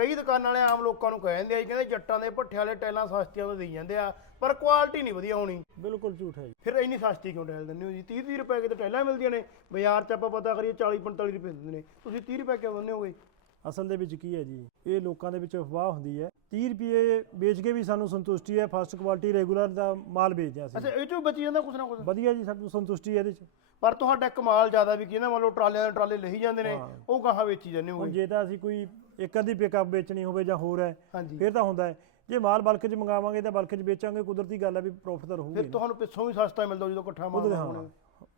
ਕਈ ਦੁਕਾਨਾਂ ਵਾਲੇ ਆਮ ਲੋਕਾਂ ਨੂੰ ਕਹਿ ਦਿੰਦੇ ਆ ਜੀ ਕਹਿੰਦੇ ਜੱਟਾਂ ਦੇ ਭੱਠੇ ਵਾਲੇ ਟੈਲਾਂ ਸਸਤੀਆਂ ਤੋਂ ਦੇਈ ਜਾਂਦੇ ਆ ਪਰ ਕੁਆਲਿਟੀ ਨਹੀਂ ਵਧੀਆ ਹੋਣੀ। ਬਿਲਕੁਲ ਝੂਠ ਹੈ ਜੀ। ਫਿਰ ਇੰਨੀ ਸਸਤੀ ਕਿਉਂ ਟੈਲ ਦਿੰਦੇ ਹੋ ਜੀ? 30 30 ਰੁਪਏ ਕਿਤੇ ਟੈਲਾਂ ਮਿਲਦੀਆਂ ਨੇ ਬਾਜ਼ਾਰ 'ਚ ਆਪਾਂ ਪਤਾ ਕਰੀਏ 40 45 ਰੁਪਏ ਦਿੰਦੇ ਨੇ। ਤੁਸੀਂ 30 ਰੁਪਏ ਕਿਉਂ ਦਿੰਦੇ ਹੋਗੇ? ਅਸਲ ਦੇ ਵਿੱਚ ਕੀ ਹੈ ਜੀ? ਇਹ ਲੋਕਾਂ ਦੇ ਵਿੱਚ ਅਫਵਾਹ ਹੁੰਦੀ ਹੈ। 30 ਰੁਪਏ ਵੇਚ ਕੇ ਵੀ ਸਾਨੂੰ ਸੰਤੁਸ਼ਟੀ ਹੈ ਫਸਟ ਕੁਆਲਿਟੀ ਰੈਗੂਲਰ ਦਾ ਮਾਲ ਵੇਚਦੇ ਅਸੀਂ। ਅੱਛਾ ਇਹ ਚੋਂ ਬਚੀ ਜਾਂਦਾ ਕੁਛ ਨਾ ਕੁਛ? ਵਧੀਆ ਜੀ ਸਾਨੂੰ ਸੰਤੁਸ਼ਟੀ ਹੈ ਇਹਦੇ ਚ। ਪਰ ਤੁਹਾਡਾ ਕਮਾਲ ਜ਼ਿਆਦਾ ਵੀ ਮੰਨ ਲਓ ਟਰਾਲਿਆਂ ਦੇ ਟਰਾਲੇ ਲਈ ਜਾਂਦੇ ਨੇ ਉਹ ਕਹਾਂ ਵੇਚੀ ਜਾਂਦੇ ਹੁਣ ਹੋਗੇ ਜੇ ਤਾਂ ਅਸੀਂ ਕੋਈ ਇੱਕ ਅੱਧੀ ਪਿਕਅਪ ਵੇਚਣੀ ਹੋਵੇ ਜਾਂ ਹੋਰ ਹੈ ਹਾਂਜੀ। ਫਿਰ ਤਾਂ ਹੁੰਦਾ ਹੈ। ਜੇ ਮਾਲ ਬਲਕ ਚ ਮੰਗਾਵਾਂਗੇ ਤਾਂ ਬਲਕ ਚ ਵੇਚਾਂਗੇ ਕੁਦਰਤੀ ਗੱਲ ਹੈ ਵੀ ਪ੍ਰੋਫਿਟ ਤਾਂ ਰਹੂਗੀ। ਫਿਰ ਤੁਹਾਨੂੰ ਪਿੱਛੋਂ ਵੀ ਸਸਤਾ ਮਿਲਦਾ ਜਦੋਂ ਇਕੱਠਾ ਮਾਲ ਉਹਦੇ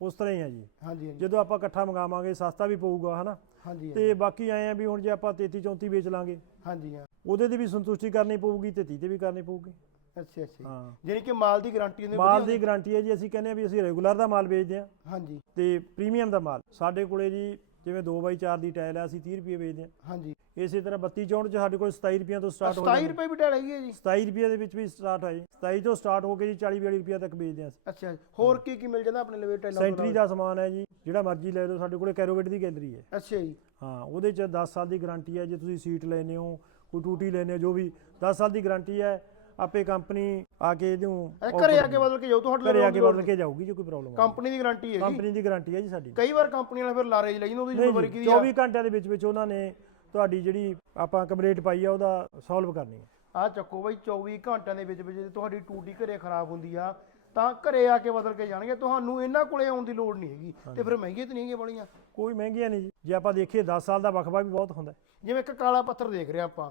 ਉਸ ਤਰ੍ਹਾਂ ਹੀ ਹੈ ਜੀ। ਹਾਂਜੀ ਹਾਂਜੀ। ਜਦੋਂ ਆਪਾਂ ਇਕੱਠਾ ਮੰਗਾਵਾਂਗੇ ਸਸਤਾ ਵੀ ਪਊਗਾ ਹਨਾ? ਹਾਂਜੀ ਤੇ ਬਾਕੀ ਆਏ ਆ ਵੀ ਹੁਣ ਜੇ ਆਪਾਂ 33 34 ਵੇਚ ਲਾਂਗੇ ਹਾਂਜੀ ਹਾਂ। ਉਹਦੇ ਦੀ ਵੀ ਸੰਤੁਸ਼ਟੀ ਕਰਨੀ ਪਊਗੀ ਤੇ 30 ਤੇ ਵੀ ਕਰਨੀ ਪਊਗੀ। ਅੱਛਾ ਅੱਛਾ ਜਾਨੀ ਕਿ ਮਾਲ ਦੀ ਗਾਰੰਟੀ ਹੁੰਦੀ ਮਾਲ ਦੀ ਗਾਰੰਟੀ ਹੈ ਜੀ ਅਸੀਂ ਕਹਿੰਦੇ ਆ ਵੀ ਅਸੀਂ ਰੈਗੂਲਰ ਦਾ ਮਾਲ ਵੇਚਦੇ ਆ ਹਾਂਜੀ। ਤੇ ਪ੍ਰੀਮੀਅਮ ਦਾ ਮਾਲ ਸਾਡੇ ਕੋਲੇ ਜੀ ਜਿਵੇਂ 2x4 ਦੀ ਟਾਇਲ ਆ ਅਸੀਂ 30 ਰੁਪਏ ਵੇਚਦੇ ਆ ਹਾਂਜੀ। ਇਸੇ ਤਰ੍ਹਾਂ 32 64 ਚ ਸਾਡੇ ਕੋਲ 27 ਰੁਪਈਆਂ ਤੋਂ ਸਟਾਰਟ ਹੋ 27 ਰੁਪਏ ਵੀ ਟੈਲ ਹੈਗੀ ਹੈ ਜੀ। 27 ਰੁਪਏ ਦੇ ਵਿੱਚ ਵੀ ਸਟਾਰਟ ਹੈ ਜੀ। 27 ਤੋਂ ਸਟਾਰਟ ਹੋ ਕੇ ਜੀ 40 42 ਰੁਪਏ ਤੱਕ ਵੇਚਦੇ ਆ ਅਸੀਂ। ਅੱਛਾ ਹੋਰ ਕੀ ਕੀ ਮਿਲ ਜਾਂਦਾ ਆਪਣੇ ਲਵੇ ਤੋਂ ਸੈਂਟਰੀ ਦਾ ਸਮਾਨ ਹੈ ਜੀ ਜਿਹੜਾ ਮਰਜ਼ੀ ਲੈ ਲਓ ਸਾਡੇ ਕੋਲੇ ਕੈਰੋਵੇਟ ਦੀ ਗੈਲਰੀ ਹੈ। ਅੱਛਾ ਜੀ। ਹਾਂ ਉਹਦੇ ਚ 10 ਸਾਲ ਦੀ ਗਾਰੰਟੀ ਹੈ ਜੇ ਤੁਸੀਂ ਸੀਟ ਲੈਨੇ ਹੋ ਕੋਈ ਟੂਟੀ ਲੈਨੇ ਹੋ ਜੋ ਵੀ 10 ਸਾਲ ਦੀ ਗਾਰੰਟੀ ਹੈ ਆਪੇ ਕੰਪਨੀ ਆ ਕੇ ਇਹਨੂੰ ਇਹ ਘਰੇ ਆ ਕੇ ਬਦਲ ਕੇ ਜਾਓ ਤੁਹਾਡੇ ਘਰੇ ਆ ਕੇ ਬਦਲ ਕੇ ਜਾਊਗੀ ਜੇ ਕੋਈ ਪ੍ਰੋਬਲਮ ਹੈ ਕੰਪਨੀ ਦੀ ਗਾਰੰਟੀ ਹੈਗੀ ਕੰਪਨੀ ਦੀ ਗਾਰੰਟੀ ਹੈ ਜੀ ਸਾਡੀ। ਕਈ ਵਾਰ ਕੰਪਨੀ ਵਾਲੇ ਫਿਰ ਲਾਰੇ ਲਈ ਉਹਦੀ ਜ਼ਿੰਮੇਵਾਰੀ ਜੀ, ਆ? 24 ਘੰਟਿਆਂ ਦੇ ਵਿੱਚ ਵਿੱਚ ਉਹਨਾਂ ਨੇ ਤੁਹਾਡੀ ਜਿਹੜੀ ਆਪਾਂ ਕੰਪਲੀਟ ਪਾਈ ਆ ਉਹਦਾ ਸੋਲਵ ਕਰਨੀ ਹੈ। ਆ ਚੱਕੋ ਬਈ 24 ਘੰਟਿਆਂ ਦੇ ਵਿੱਚ ਵਿੱਚ ਜੇ ਤੁਹਾਡੀ ਟੂਟੀ ਘਰੇ ਖਰਾਬ ਹੁੰਦੀ ਆ। ਤਾਂ ਘਰੇ ਆ ਕੇ ਬਦਲ ਕੇ ਜਾਣਗੇ ਤੁਹਾਨੂੰ ਇਹਨਾਂ ਕੋਲੇ ਆਉਣ ਦੀ ਲੋੜ ਨਹੀਂ ਹੈਗੀ। ਤੇ ਫਿਰ ਮਹਿੰਗੇ ਤੇ ਨਹੀਂ ਬੜੀਆਂ ਕੋਈ ਮਹਿੰਗੀਆਂ ਨਹੀਂ ਜੀ। ਜੇ ਆਪਾਂ ਦੇਖੀਏ 10 ਸਾਲ ਦਾ ਵਕਫਾ ਵੀ ਬਹੁਤ ਹੁੰਦਾ ਹੈ। ਜਿਵੇਂ ਇੱਕ ਕਾਲਾ ਪੱਥਰ ਦੇਖ ਰਹੇ ਆਪਾਂ।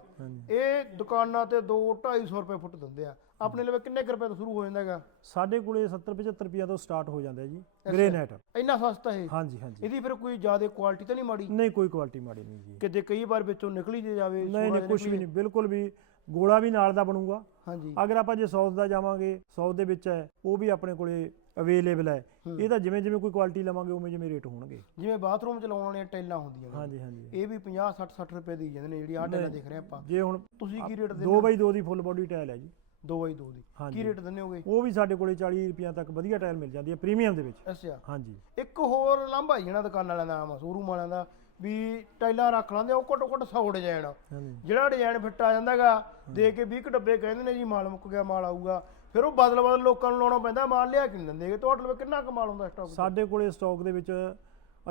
ਇਹ ਦੁਕਾਨਾਂ ਤੇ 2 250 ਰੁਪਏ ਫੁੱਟ ਦਿੰਦੇ ਆ। ਆਪਣੇ ਲਵੇ ਕਿੰਨੇ ਕੁ ਰੁਪਏ ਤੋਂ ਸ਼ੁਰੂ ਹੋ ਜਾਂਦਾ ਹੈਗਾ? ਸਾਡੇ ਕੋਲੇ 70 75 ਰੁਪਈਆ ਤੋਂ ਸਟਾਰਟ ਹੋ ਜਾਂਦਾ ਹੈ ਜੀ। ਗ੍ਰੇਨਾਈਟ ਇੰਨਾ ਸਸਤਾ ਇਹ? ਹਾਂਜੀ ਹਾਂਜੀ। ਇਹਦੀ ਫਿਰ ਕੋਈ ਜ਼ਿਆਦਾ ਕੁਆਲਿਟੀ ਤਾਂ ਨਹੀਂ ਮਾੜੀ? ਨਹੀਂ ਕੋਈ ਕੁਆਲਿਟੀ ਮਾੜੀ ਨਹੀਂ ਜੀ। ਕਿਤੇ ਕਈ ਵਾਰ ਵਿੱਚੋਂ ਨਿਕਲੀ ਜੇ ਜਾਵੇ ਨਹੀਂ ਸੋਨਾ ਨਹੀਂ ਕੁਝ ਵੀ ਨਹੀਂ। ਬਿਲਕੁਲ ਵੀ ਗੋਲਾ ਵੀ ਨਾਲ ਦਾ ਬਣੂਗਾ। ਹਾਂਜੀ। ਅਗਰ ਆਪਾਂ ਜੇ 100 ਦਾ ਜਾਵਾਂਗੇ 100 ਦੇ ਵਿੱਚ ਹੈ ਉਹ ਵੀ ਆਪਣੇ ਕੋਲੇ ਅਵੇਲੇਬਲ ਹੈ। ਇਹ ਤਾਂ ਜਿਵੇਂ ਜਿਵੇਂ ਕੋਈ ਕੁਆਲਿਟੀ ਲਵਾਂਗੇ ਉਵੇਂ ਜਿਵੇਂ ਰੇਟ ਹੋਣਗੇ। ਜਿਵੇਂ ਬਾਥਰੂਮ ਚ ਲਾਉਣ ਵਾਲੀਆਂ ਟਾਈਲਾਂ ਹੁੰਦੀਆਂ ਨੇ। ਹਾਂਜੀ ਹਾਂਜੀ। ਇਹ ਵੀ 50 60 60 ਰੁਪਏ ਦੀ ਜਾਂਦੇ ਨੇ ਜਿਹੜੀ ਆਹ ਟਾਈਲਾਂ ਦੇਖ ਰਹੇ ਆਪਾਂ। ਜੇ ਹੁਣ ਤੁਸੀਂ ਕੀ ਰੇਟ 2 ਬਾਈ 2 ਦੀ ਫੁੱਲ ਬੋਡੀ ਟਾਇਲ ਹੈ ਜੀ। 2 ਬਾਈ 2 ਦੀ। ਕੀ ਰੇਟ ਦਿੰਦੇ ਹੋਗੇ? ਉਹ ਵੀ ਸਾਡੇ ਕੋਲੇ 40 ਰੁਪਈਆ ਤੱਕ ਵਧੀਆ ਟਾਇਲ ਮਿਲ ਜਾਂਦੀ ਹੈ ਪ੍ਰੀਮੀਅਮ ਦੇ ਵਿੱਚ। ਅੱਛਾ। ਹਾਂਜੀ। ਇੱਕ ਹੋਰ ਲਾਂਭਾ ਹੀ ਜਿਹੜਾ ਦੁਕਾਨ ਵਾਲਿਆਂ ਦਾ ਸ਼ੋਰੂਮ ਵਾਲਿਆਂ ਦਾ। ਵੀ ਟਾਈਲਾਂ ਰੱਖ ਲਾਂਦੇ ਉਹ ਘੱਟੋ ਘੱਟ 100 ਡਿਜ਼ਾਈਨ। ਹਾਂਜੀ। ਜਿਹੜਾ ਡਿਜ਼ਾਈਨ ਫਿੱਟ ਆ ਜਾਂਦਾਗਾ ਦੇ ਕੇ 20 ਕੁ ਡੱਬੇ ਕਹਿੰਦੇ ਨੇ ਜੀ ਮਾਲ ਮੁੱਕ ਗਿਆ ਮਾਲ ਆਊਗਾ। ਫਿਰ ਉਹ ਬਦਲ ਬਦਲ ਲੋਕਾਂ ਨੂੰ ਲਾਉਣਾ ਪੈਂਦਾ ਮਾਲ ਲਿਆ ਕੇ ਨਹੀਂ ਦਿੰਦੇ ਤੁਹਾਡੇ ਕੋਲ ਕਿੰਨਾ ਕਮਾਲ ਹੁੰਦਾ ਸਟਾਕ ਸਾਡੇ ਕੋਲੇ ਸਟਾਕ ਦੇ ਵਿੱਚ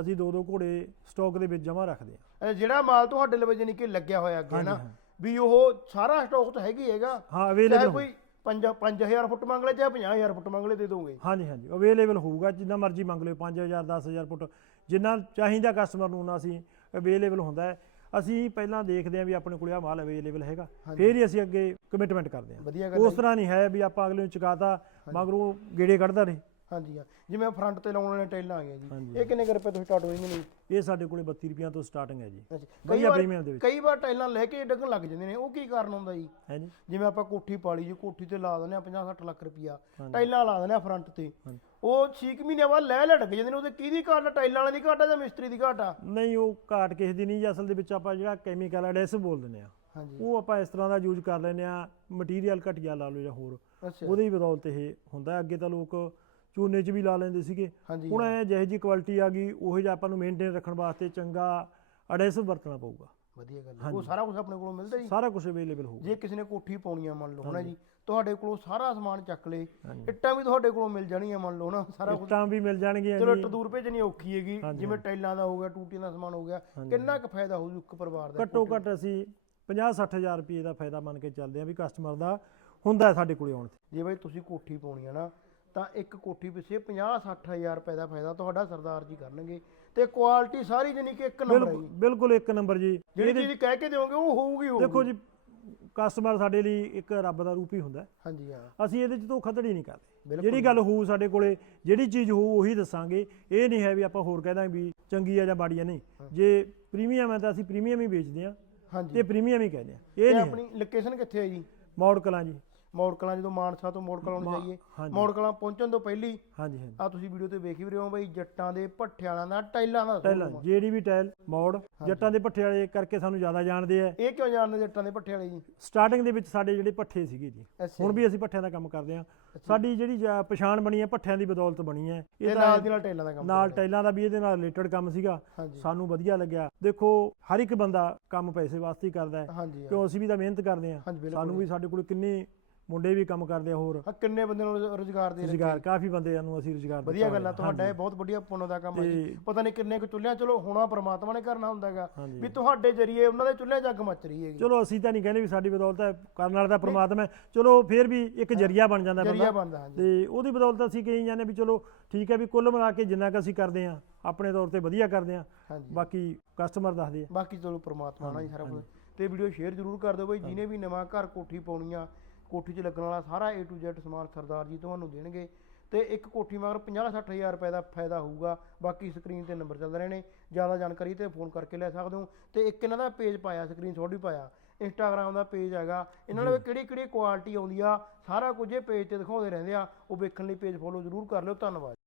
ਅਸੀਂ ਦੋ ਦੋ ਘੋੜੇ ਸਟਾਕ ਦੇ ਵਿੱਚ ਜਮ੍ਹਾਂ ਰੱਖਦੇ ਹਾਂ। ਜਿਹੜਾ ਮਾਲ ਤੁਹਾਡੇ ਲਈ ਜਾਨੀ ਕਿ ਲੱਗਿਆ ਹੋਇਆ ਅੱਗੇ ਨਾ ਵੀ ਉਹ ਸਾਰਾ ਸਟਾਕ ਤਾਂ ਹੈਗੀ ਹੈਗਾ। ਹਾਂ ਅਵੇਲੇਬਲ ਕੋਈ 5 5000 ਫੁੱਟ ਮੰਗ ਲੈ ਚਾਹੇ 50000 ਫੁੱਟ ਮੰਗ ਲੈ ਦੇ ਦੋਗੇ। ਹਾਂਜੀ ਹਾਂਜੀ ਅਵੇਲੇਬਲ ਹੋਊਗਾ ਜਿੰਨਾ ਮਰਜ਼ੀ ਮੰਗ ਲਿਓ 5000 10000 ਫੁੱਟ। ਜਿੰਨਾ ਚਾਹੀਦਾ ਕਸਟਮਰ ਨੂੰ ਨਾ ਅਸੀਂ ਅਵੇਲੇਬਲ ਹੁੰਦਾ ਹੈ। ਅਸੀਂ ਪਹਿਲਾਂ ਦੇਖਦੇ ਹਾਂ ਵੀ ਆਪਣੇ ਕੋਲ ਆ ਮਾਲ ਅਵੇਲੇਬਲ ਹੈਗਾ। ਫਿਰ ਹੀ ਅਸੀਂ ਅੱਗੇ ਕਮਿਟਮੈਂਟ ਕਰਦੇ ਹਾਂ। ਉਸ ਤਰ੍ਹਾਂ ਨਹੀਂ ਹੈ ਵੀ ਆਪਾਂ ਅਗਲੇ ਨੂੰ ਚੁਕਾਤਾ ਮਗਰੋਂ ਗੇੜੇ ਕੱਢਦਾ ਰਹੇ ਹਾਂਜੀ ਹਾਂ। ਜਿਵੇਂ ਫਰੰਟ ਤੇ ਲਾਉਣ ਵਾਲੀਆਂ ਟਾਈਲਾਂ ਆ ਗਈਆਂ ਜੀ। ਇਹ ਕਿੰਨੇ ਕੁ ਰੁਪਏ ਤੋਂ ਸਟਾਰਟ ਹੋ ਜਾਂਦੇ ਨੇ ਇਹ ਸਾਡੇ ਕੋਲੇ 32 ਰੁਪਈਆਂ ਤੋਂ ਸਟਾਰਟਿੰਗ ਹੈ ਜੀ। ਕਈ ਵਾਰ ਪ੍ਰੀਮੀਅਮ ਦੇ ਵਿੱਚ। ਕਈ ਵਾਰ ਟਾਈਲਾਂ ਲੈ ਕੇ ਡੱਗਣ ਲੱਗ ਜਾਂਦੇ ਨੇ ਉਹ ਕੀ ਕਾਰਨ ਹੁੰਦਾ ਜੀ? ਜਿਵੇਂ ਆਪਾਂ ਕੋਠੀ ਪਾਲੀ ਜੀ ਕੋਠੀ ਤੇ ਲਾ ਦਿੰਦੇ ਆ 50 60 ਲੱਖ ਰੁਪਈਆ। ਟਾਈਲਾਂ ਲਾ ਦਿੰਦੇ ਆ ਫਰੰਟ ਤੇ। ਉਹ 6 ਮਹੀਨੇ ਬਾਅਦ ਲੈ ਲੈ ਡੱਗ ਜਾਂਦੇ ਨੇ ਉਹਦੇ ਕਿਹਦੀ ਘਾਟ ਆ? ਟਾਈਲਾਂ ਵਾਲੇ ਦੀ ਘਾਟ ਆ ਜਾਂ ਮਿਸਤਰੀ ਦੀ ਘਾਟ ਆ? ਨਹੀਂ ਉਹ ਘਾਟ ਕਿਸੇ ਦੀ ਨਹੀਂ ਜੀ। ਅਸਲ ਦੇ ਵਿੱਚ ਆਪਾਂ ਜਿਹੜਾ ਕੈਮੀਕਲ ਐਡੈਸਿਵ ਬੋਲ ਦਿੰਦੇ ਆ ਉਹ ਆਪਾਂ ਇਸ ਤਰ੍ਹਾਂ ਦਾ ਯੂਜ਼ ਕਰ ਲੈਂਦੇ ਆ ਮਟੀਰੀਅਲ ਘਟੀਆ ਲਾ ਲਓ ਜਾਂ ਹੋਰ। ਉਹਦੇ ਹੀ ਬਦੌਲਤ ਇਹ ਹੁੰਦਾ। ਅੱਗੇ ਤਾਂ ਲੋਕ ਚੂਨੇ 'ਚ ਵੀ ਲਾ ਲੈਂਦੇ ਸੀਗੇ। ਹਾਂਜੀ ਹੁਣ ਇਹ ਜਿਹੇ ਜੀ ਕੁਆਲਿਟੀ ਆ ਗਈ ਉਹ ਜਿਹਾ ਆਪਾਂ ਨੂੰ ਮੇਨਟੇਨ ਰੱਖਣ ਵਾਸਤੇ ਚੰਗਾ ਅਡੈਸਿਵ ਵਰਤਣਾ ਪਊਗਾ। ਵਧੀਆ ਗੱਲ ਹੈ ਉਹ ਸਾਰਾ ਕੁਝ ਆਪਣੇ ਕੋਲੋਂ ਮਿਲਦਾ ਜੀ। ਸਾਰਾ ਕੁਝ ਅਵੇਲੇਬਲ ਹੋਊਗਾ। ਜੇ ਕਿਸੇ ਨੇ ਕੋਠੀ ਪਾਉਣੀ ਆ ਮੰਨ ਲਓ ਹਨਾ ਜੀ ਤੁਹਾਡੇ ਕੋਲੋਂ ਸਾਰਾ ਸਮਾਨ ਚੱਕ ਲੇ ਇੱਟਾਂ ਵੀ ਤੁਹਾਡੇ ਕੋਲੋਂ ਮਿਲ ਜਾਣੀਆਂ ਮੰਨ ਲਓ ਨਾ ਸਾਰਾ ਕੁਝ ਇੱਟਾਂ ਵੀ ਮਿਲ ਜਾਣਗੀਆਂ ਚਲੋ ਜੀ। ਇੱਟ ਦੂਰ ਭੇਜਣੀ ਔਖੀ ਹੈਗੀ ਜਿਵੇਂ ਟਾਈਲਾਂ ਦਾ ਹੋ ਗਿਆ ਟੂਟੀਆਂ ਦਾ ਸਮਾਨ ਹੋ ਗਿਆ ਕਿੰਨਾ ਕੁ ਫਾਇਦਾ ਹੋਊ ਇੱਕ ਪਰਿਵਾਰ ਦਾ? ਘੱਟੋ ਘੱਟ ਅਸੀਂ 50 ਹਜ਼ਾਰ ਰੁਪਏ ਦਾ ਫਾਇਦਾ ਮੰਨ ਕੇ ਚੱਲਦੇ ਆ ਵੀ ਕਸਟਮਰ ਦਾ ਹੁੰਦਾ ਹੈ ਸਾਡੇ ਕੋਲੇ ਆਉਣ ਤੇ। ਜੇ ਬਾਈ ਤੁਸੀਂ ਕੋਠੀ ਪਾਉਣੀ ਆ ਨਾ ਤਾਂ ਇੱਕ ਕੋਠੀ ਪਿੱਛੇ 50 ਹਜ਼ਾਰ ਰੁਪਏ ਦਾ ਫਾਇਦਾ ਤੁਹਾਡਾ ਸਰਦਾਰ ਜੀ ਕਰਨਗੇ। ਤੇ ਕੁਆਲਿਟੀ ਸਾਰੀ ਜਾਨੀ ਕਿ ਇੱਕ ਨੰਬਰ ਹੈ ਬਿਲਕੁਲ ਜੀ। ਬਿਲਕੁਲ ਇੱਕ ਨੰਬਰ ਜੀ। ਜਿਹੜੀ ਚੀਜ਼ ਕਹਿ ਕੇ ਦਿਓਗੇ ਉਹ ਹੋਊਗੀ ਹੋਊਗੀ। ਦੇਖੋ ਜੀ ਕਸਟਮਰ ਸਾਡੇ ਲਈ ਇੱਕ ਰੱਬ ਦਾ ਰੂਪ ਹੀ ਹੁੰਦਾ। ਹੈ। ਹਾਂਜੀ ਹਾਂ। ਅਸੀਂ ਇਹਦੇ 'ਚ ਧੋਖਾਧੜੀ ਨਹੀਂ ਕਰਦੇ। ਬਿਲਕੁਲ ਜਿਹੜੀ ਗੱਲ ਹੋਊ ਸਾਡੇ ਕੋਲੇ ਜਿਹੜੀ ਚੀਜ਼ ਹੋਊ ਉਹੀ ਦੱਸਾਂਗੇ। ਇਹ ਨਹੀਂ ਹੈ ਵੀ ਆਪਾਂ ਹੋਰ ਕਹਿ ਦਾਂਗੇ ਵੀ ਚੰਗੀ ਆ ਜਾਂ ਮਾੜੀ ਆ ਨਹੀਂ। ਜੇ ਪ੍ਰੀਮੀਅਮ ਹੈ ਤਾਂ ਅਸੀਂ ਪ੍ਰੀਮੀਅਮ ਹੀ ਵੇਚਦੇ ਹਾਂਜੀ। ਤੇ ਪ੍ਰੀਮੀਅਮ ਹੀ ਕਹਿੰਦੇ ਆ ਇਹ ਤੇ ਨਹੀਂ ਹੈ। ਆਪਣੀ ਲੋਕੇਸ਼ਨ ਕਿੱਥੇ ਹੈ ਜੀ? ਮੌੜ ਕਲਾਂ ਜੀ। ਮੋੜ ਕਲਾਂ ਜਦੋਂ ਮਾਨਸਾ ਤੋਂ ਮੋੜ ਕਲਾਂ ਨੂੰ ਜਾਈਏ ਹਾਂਜੀ। ਮੋੜ ਕਲਾਂ ਪਹੁੰਚਣ ਤੋਂ ਪਹਿਲੀ ਹਾਂਜੀ ਹਾਂਜੀ। ਆ ਤੁਸੀਂ ਵੀਡੀਓ ਤੇ ਵੇਖ ਹੀ ਰਹੇ ਹੋ ਬਈ ਜੱਟਾਂ ਦੇ ਭੱਠੇ ਵਾਲਿਆਂ ਦਾ ਟਾਈਲਾਂ ਦਾ showroom ਆ। ਜਿਹੜੀ ਵੀ ਟਾਇਲ ਮੋੜ ਜੱਟਾਂ ਦੇ ਪੱਠੇ ਵਾਲੇ ਕਰਕੇ ਸਾਨੂੰ ਜ਼ਿਆਦਾ ਜਾਣਦੇ ਆ। ਇਹ ਕਿਉਂ ਜਾਣਦੇ ਜੱਟਾਂ ਦੇ ਭੱਠੇ ਵਾਲੇ ਜੀ? ਸਟਾਰਟਿੰਗ ਦੇ ਵਿੱਚ ਸਾਡੇ ਜਿਹੜੇ ਪੱਠੇ ਸੀਗੇ ਜੀ ਅੱਛਾ ਹੁਣ ਵੀ ਅਸੀਂ ਪੱਠਿਆਂ ਦਾ ਕੰਮ ਕਰਦੇ ਆ ਸਾਡੀ ਜਿਹੜੀ ਜਾ- ਪਛਾਣ ਬਣੀ ਹੈ ਪੱਠਿਆਂ ਦੀ ਬਦੌਲਤ ਬਣੀ ਹੈ ਇਹ ਨਾਲ ਦੀ ਨਾਲ ਟਾਈਲਾਂ ਦਾ ਕੰਮ ਨਾਲ ਟਾਈਲਾਂ ਦਾ ਵੀ ਇਹਦੇ ਨਾਲ ਰਿਲੇਟਡ ਕੰਮ ਸੀਗਾ। ਹਾਂਜੀ। ਸਾਨੂੰ ਵਧੀਆ ਲੱਗਿਆ। ਦੇਖੋ ਹਰ ਇੱਕ ਬੰਦਾ ਕੰਮ ਪੈਸੇ ਵਾਸਤੇ ਹੀ ਕਰਦਾ ਹੈ। ਹਾਂਜੀ ਕਿਉਂ? ਅਸੀਂ ਵੀ ਤਾਂ ਮਿਹਨਤ ਕਰਦੇ ਆ ਹਾਂਜੀ ਬਿਲਕੁਲ ਸਾਨੂੰ ਵੀ ਸਾਡੇ ਕੋਲ ਕਿੰਨੇ ਮੁੰਡੇ ਵੀ ਕੰਮ ਕਰਦੇ ਆ ਹੋਰ। ਹਾਂ ਕਿੰਨੇ ਬੰਦੇ ਨੂੰ ਰੁਜ਼- ਰੁਜ਼ਗਾਰ ਦੇ ਰਹੇ ਰੁਜ਼ਗਾਰ ਕਾਫੀ ਬੰਦਿਆਂ ਨੂੰ ਅਸੀਂ ਰੁਜ਼ਗਾਰ ਵਧੀਆ ਦਿੱਤਾ ਗੱਲ ਆ ਹੋਇਆ। ਤੁਹਾਡਾ ਇਹ ਬਹੁਤ ਵਧੀਆ ਪੁੰਨ ਦਾ ਕੰਮ ਹੈ ਜੀ। ਤੇ ਪਤਾ ਨਹੀਂ ਕਿੰਨੇ ਕੁ ਚੁੱਲ੍ਹਿਆਂ ਚਲੋ ਹੋਣਾ ਪ੍ਰਮਾਤਮਾ ਨੇ ਕਰਨਾ ਹੁੰਦਾ ਹੈਗਾ। ਹਾਂਜੀ। ਵੀ ਤੁਹਾਡੇ ਜਰੀਏ ਉਹਨਾਂ ਦੇ ਚੁੱਲ੍ਹਿਆਂ 'ਚ ਅੱਗ ਮੱਚ ਰਹੀ ਹੈਗੀ। ਚਲੋ ਅਸੀਂ ਤਾਂ ਨਹੀਂ ਕਹਿੰਦੇ ਵੀ ਸਾਡੀ ਬਦੌਲਤ ਹੈ ਕਰਨ ਵਾਲਾ ਤਾਂ ਪ੍ਰਮਾਤਮਾ ਹੈ। ਚਲੋ ਫਿਰ ਵੀ ਇੱਕ ਜਰੀਆ ਬਣ ਜਾਂਦਾ ਜਰੀਆ ਬੰਦਾ। ਬਣਦਾ ਹਾਂਜੀ। ਤੇ ਉਹਦੀ ਬਦੌਲਤ ਅਸੀਂ ਕਹੀ ਜਾਂਦੇ ਵੀ ਚਲੋ ਠੀਕ ਹੈ ਵੀ ਕੁੱਲ ਮਿਲਾ ਕੇ ਜਿੰਨਾ ਕੁ ਅਸੀਂ ਕਰਦੇ ਆ ਆਪਣੇ ਤੌਰ ਤੇ ਵਧੀਆ ਕਰਦੇ ਆ ਹਾਂਜੀ। ਬਾਕੀ ਕਸਟਮਰ ਦੱਸਦੇ ਆ। ਬਾਕੀ ਚਲੋ ਪ੍ਰਮਾਤਮਾ ਨਾਲ ਹੀ ਸਾਰਾ ਕੁਝ ਤੇ ਵੀਡੀਓ ਸ਼ੇਅਰ ਜ਼ਰੂਰ ਕਰ ਦਿਓ ਬਈ ਜਿਹਨੇ ਵੀ ਨਵਾਂ ਘਰ ਕੋਠੀ ਪਾਉਣੀ ਆ ਕੋਠੀ 'ਚ ਲੱਗਣ ਵਾਲਾ ਸਾਰਾ A to Z ਸਮਾਨ ਸਰਦਾਰ ਜੀ ਤੁਹਾਨੂੰ ਦੇਣਗੇ ਤੇ ਇੱਕ ਕੋਠੀ ਮਗਰ 50 ਹਜ਼ਾਰ ਰੁਪਏ ਦਾ ਫਾਇਦਾ ਹੋਊਗਾ। ਬਾਕੀ ਸਕਰੀਨ ਤੇ ਨੰਬਰ ਚੱਲ ਰਹੇ ਨੇ ਜ਼ਿਆਦਾ ਜਾਣਕਾਰੀ ਤੇ ਫੋਨ ਕਰਕੇ ਲੈ ਸਕਦੇ ਹੋ। ਤੇ ਇੱਕ ਇਹਨਾਂ ਦਾ ਪੇਜ ਪਾਇਆ ਸਕਰੀਨਸ਼ਾਟ ਵੀ ਪਾਇਆ। ਇੰਸਟਾਗ੍ਰam ਦਾ ਪੇਜ ਹੈਗਾ। ਇਹਨਾਂ ਨਾਲ ਕਿਹੜੀ ਕਿਹੜੀ ਕੁਆਲਿਟੀ ਆਉਂਦੀ ਆ ਸਾਰਾ ਕੁਝ ਇਹ ਪੇਜ ਤੇ ਦਿਖਾਉਂਦੇ ਰਹਿੰਦੇ ਆ। ਉਹ ਵੇਖਣ ਲਈ ਪੇਜ ਫੋਲੋ ਜ਼ਰੂਰ ਕਰ ਲਿਓ। ਧੰਨਵਾਦ।